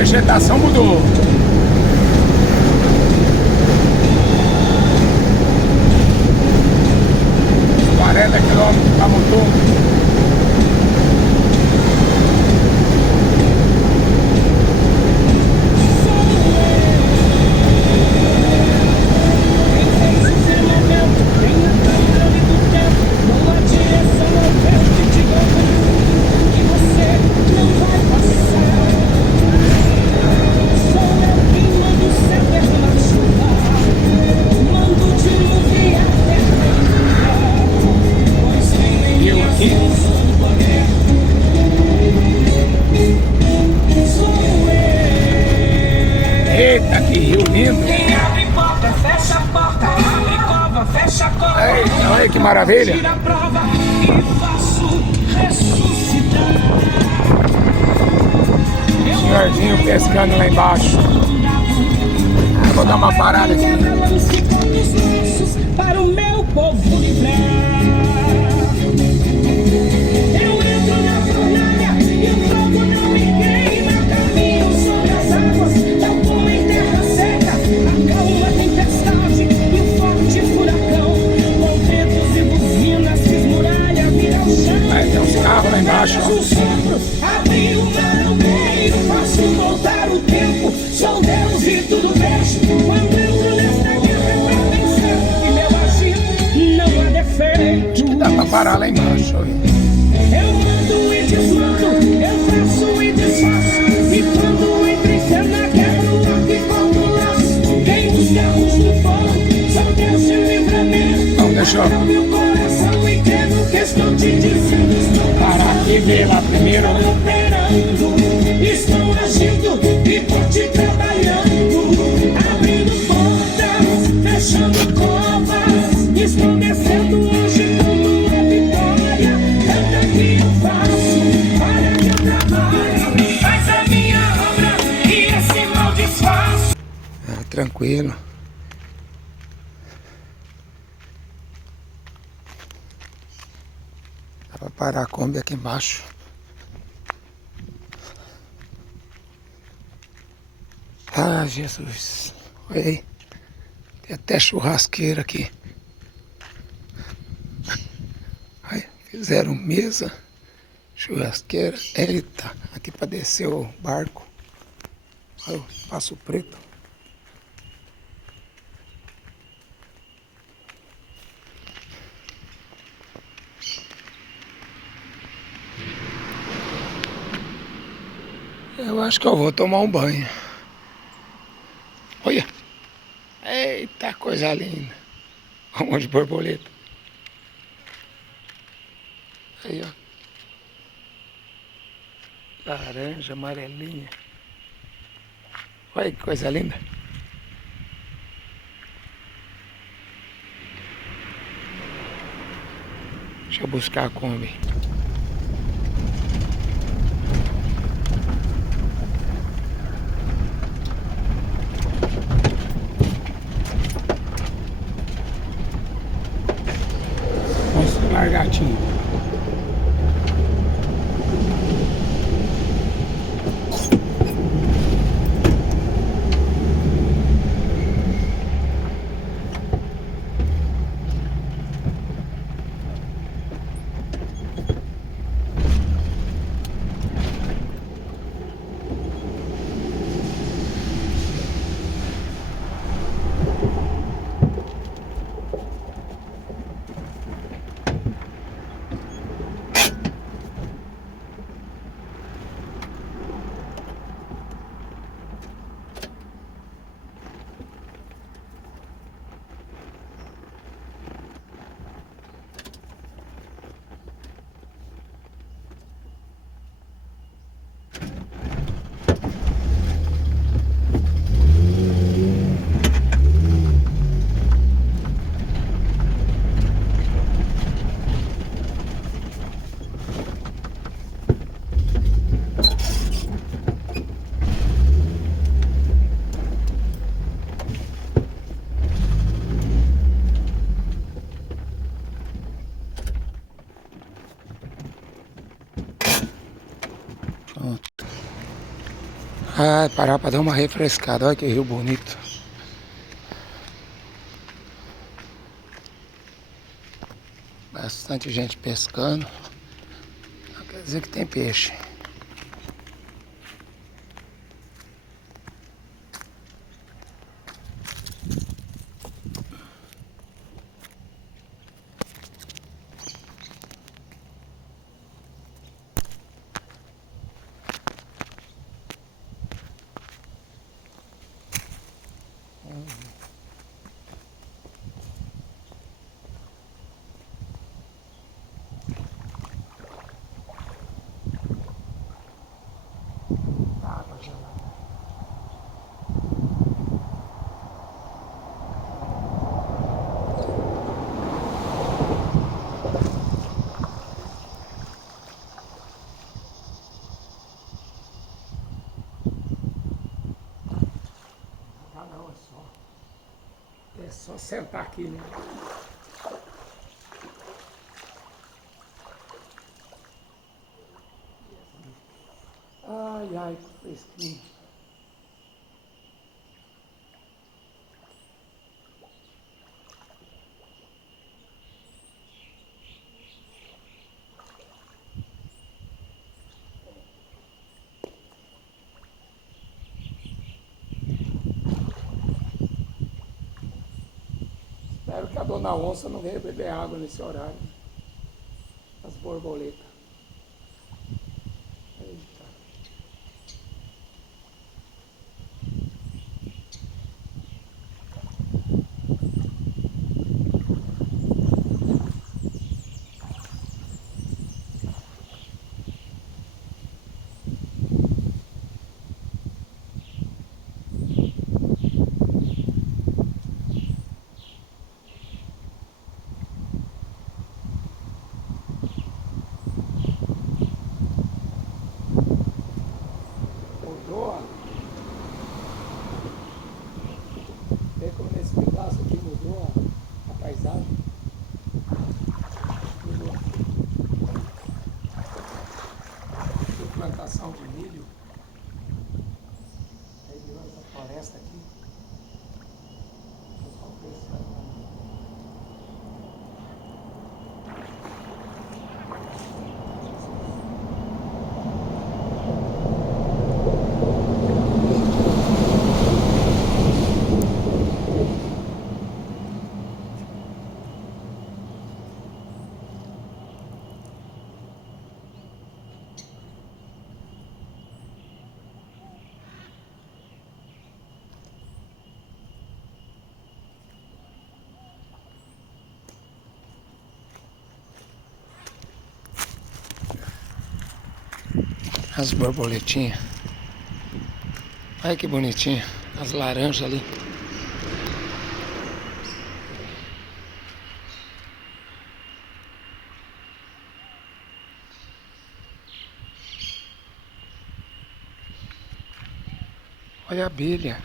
vegetação mudou. Os 40 quilômetros para Mutum. Eita, que rio lindo! Quem abre porta, fecha a porta, abre cova, fecha a cova. Eita, olha que maravilha! Tira a prova e faço ressuscitar. Senhorzinho pescando lá embaixo. Vou dar uma parada aqui. Lance todos nossos para o meu povo livrar. Eu entro na fornalha e o fogo não me queima. Caminho sobre as águas, tal como em terra seca. Acalma a tempestade e o forte furacão. Com ventos e buzinas, fiz muralha, vira o chão. Aí tem uns carros lá embaixo, ó. Um sopro, abri o mar no meio, faço voltar o tempo. Sou Deus e tudo vejo. Quando entro nesta guerra é pra vencer, e meu agir não há defeito. Dá pra parar lá embaixo. Ó. Eu mando e desmando, eu faço e desfaço. E quando entro em cena, quero arco e corto o laço. Quem busca no fogo, só Deus de livramento. Então deixa eu Acalme o coração e crê no que estou te dizendo. Estou parar aqui e ver lá primeiro. Estou operando, estou agindo e por ti trabalhando. Abrindo portas, fechando covas. Estou descendo hoje com tua vitória. Canta que eu faço, olha que eu trabalho. Faz a minha obra e esse mal desfaço. Ah, tranquilo. Dá pra parar a Kombi aqui embaixo. Ah, Jesus. Olha aí. Tem até churrasqueira aqui. Aí, fizeram mesa, churrasqueira. Eita, aqui para descer o barco. Olha o Passo Preto. Eu acho que eu vou tomar um banho. Olha. Eita, coisa linda. Olha um monte de borboleta. Aí, ó. Laranja, amarelinha. Olha que coisa linda. Deixa eu buscar a Kombi. Nossa, largatinho. Ah, parar para dar uma refrescada. Olha que rio bonito. Bastante gente pescando. Não quer dizer que tem peixe. Água gelada. Ah, não, é só sentar aqui, né? Ai, ai, que fresquinho. Espero que a dona onça não venha beber água nesse horário. As borboletas. Eita. Mudou, ó. Vê como nesse pedaço aqui mudou a paisagem. Mudou. Tem plantação de milho. Aí virou essa floresta aqui. Só o pescando. As borboletinhas. Olha que bonitinho. As laranjas ali. Olha a abelha.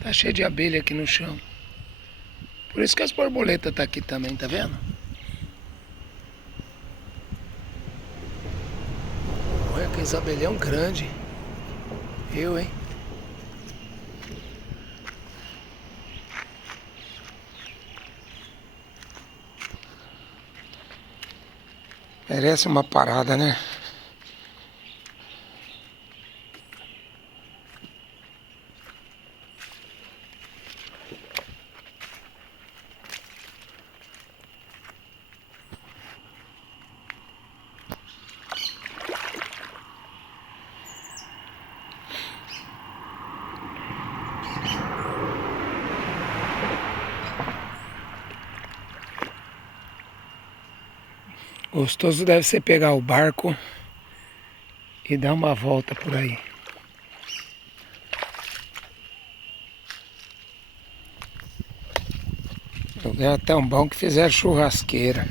Tá cheio de abelha aqui no chão. Por isso que as borboletas tá aqui também, tá vendo? Olha aqueles abelhão grande. Eu, hein? Merece uma parada, né? Gostoso deve ser pegar o barco e dar uma volta por aí. O lugar é tão bom que fizeram churrasqueira.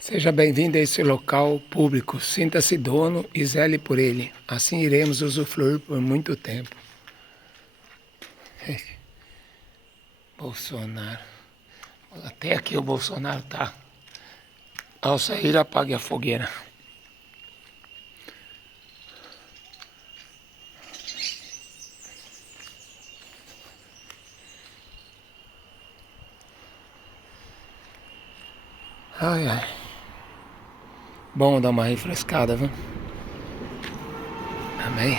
Seja bem-vindo a esse local público. Sinta-se dono e zele por ele. Assim iremos usufruir por muito tempo. Bolsonaro. Até aqui o Bolsonaro tá. Ao sair, apague a fogueira. Ai, ai. Bom dar uma refrescada, viu? Amém.